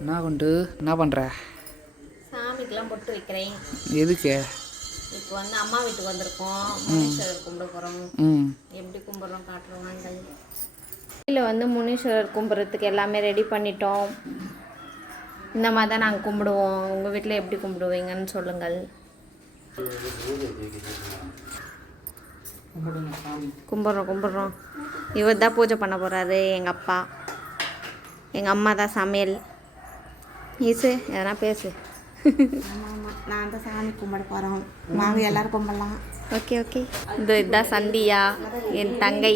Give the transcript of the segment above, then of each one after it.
என்ன கொண்டு என்ன பண்ணுற? சாமிக்கெல்லாம் பொட்டு வைக்கிறேன். எதுக்கு? இப்போ வந்து அம்மா வீட்டுக்கு வந்திருக்கோம். முனீஸ்வரர் கும்பிட போகிறோம். எப்படி கும்பிட்றோம் காட்டுறோம் வாங்க. வீட்டில் வந்து முனீஸ்வரர் கும்பிட்றதுக்கு எல்லாமே ரெடி பண்ணிட்டோம். இந்த மாதிரி தான் நாங்கள் கும்பிடுவோம். உங்கள் வீட்டில் எப்படி கும்பிடுவீங்கன்னு சொல்லுங்கள். கும்பிட்றோம். இவர் தான் பூஜை பண்ண போகிறாரு. எங்கள் அப்பா, எங்கள் அம்மா தான் சமையல். ஈசு எதனா பேசு. ஆமாம், நான் தான் சாமி கும்பிட போகிறோம். வாங்க எல்லோரும் கும்பிடலாம். ஓகே. இதுதான் சந்தியா, என் தங்கை.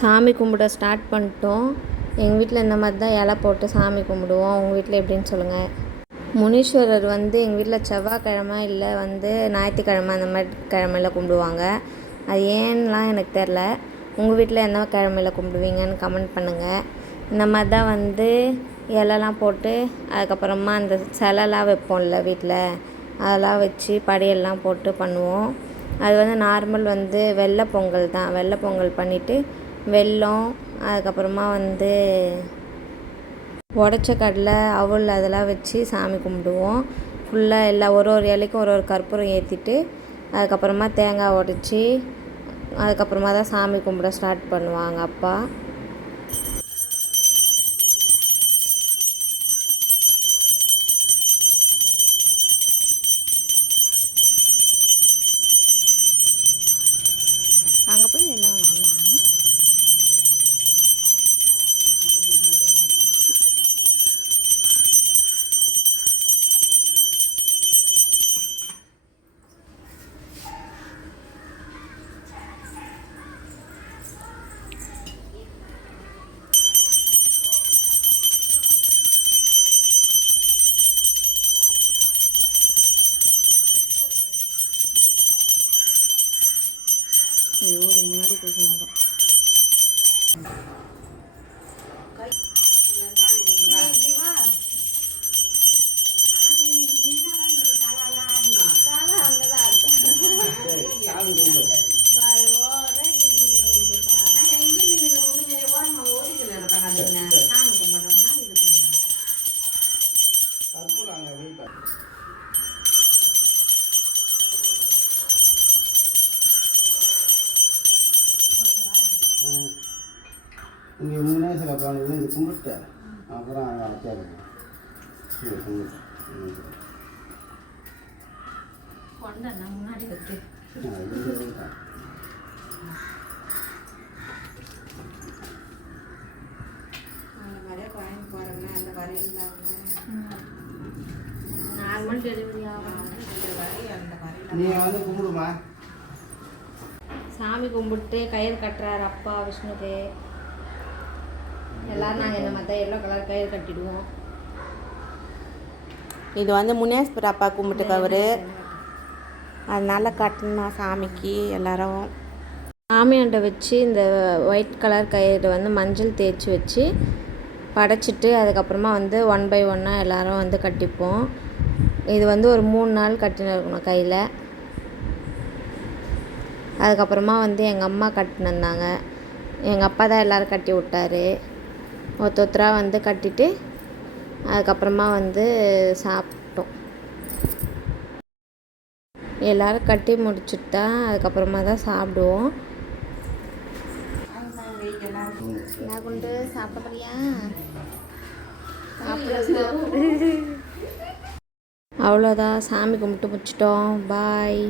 சாமி கும்பிட ஸ்டார்ட் பண்ணிட்டோம். எங்கள் வீட்டில் இந்த மாதிரி தான் இலை போட்டு சாமி கும்பிடுவோம். உங்கள் வீட்டில் எப்படின்னு சொல்லுங்கள். முனீஸ்வரர் வந்து எங்கள் வீட்டில் செவ்வாய்க்கிழமை இல்லை வந்து ஞாயிற்றுக்கிழமை அந்த மாதிரி கிழமையில் கும்பிடுவாங்க. அது ஏன்லாம் எனக்கு தெரில. உங்கள் வீட்டில் எந்த கிழமையில் கும்பிடுவீங்கன்னு கமெண்ட் பண்ணுங்கள். இந்த மாதிரி தான் வந்து இலைலாம் போட்டு அதுக்கப்புறமா அந்த சிலைலாம் வைப்போம்ல வீட்டில், அதெல்லாம் வச்சு படியெல்லாம் போட்டு பண்ணுவோம். அது வந்து நார்மல் வந்து வெள்ளை பொங்கல் தான். வெள்ளை பொங்கல் பண்ணிவிட்டு வெல்லம், அதுக்கப்புறமா வந்து உடச்ச கடலை, அவல் அதெல்லாம் வச்சு சாமி கும்பிடுவோம். ஃபுல்லாக எல்லா ஒரு இலைக்கும் ஒரு கற்பூரம் ஏற்றிட்டு அதுக்கப்புறமா தேங்காய் உடச்சி அதுக்கப்புறமா தான் சாமி கும்பிட ஸ்டார்ட் பண்ணுவாங்க அப்பா. அங்கே போய் என்ன இது ஒரு முன்னாடி போய் சொந்தம். இங்கே முன்னேச கப்பானது இது கும்பிட்டேன். அப்புறம் அங்கே அத்தியாரம் கும்பிட்டேன். முன்னாடி வச்சு நார்மல் டெலிவரி ஆகும். நீ வந்து கும்பிடுமா. சாமி கும்பிட்டு கயிறு கட்டுறாரு அப்பா விஷ்ணுக்கு. எல்லோரும் நாங்கள் இந்த மாதிரி எல்லோ கலர் கயிறு கட்டிடுவோம். இது வந்து முனேஸ்வர அப்பா கும்பிட்டுக்கவர், அதனால் கட்டினா சாமிக்கு எல்லோரும். சாமியாண்டை வச்சு இந்த ஒயிட் கலர் கயிறு வந்து மஞ்சள் தேய்ச்சி வச்சு படைச்சிட்டு அதுக்கப்புறமா வந்து 1 by 1 எல்லோரும் வந்து கட்டிப்போம். இது வந்து ஒரு 3 நாள் கட்டின்னு இருக்கணும் கையில். அதுக்கப்புறமா வந்து எங்கள் அம்மா கட்டினிருந்தாங்க. எங்கள் அப்பா தான் எல்லோரும் கட்டி விட்டாரு. ஒருத்தராக வந்து கட்டிட்டு அதுக்கப்புறமா வந்து சாப்பிட்டோம். எல்லோரும் கட்டி முடிச்சுட்டு தான் அதுக்கப்புறமா தான் சாப்பிடுவோம். நான் கொண்டு சாப்பிட்றியா? அவ்வளோதான், சாமி கும்பிட்டு முடிச்சிட்டோம். பாய்.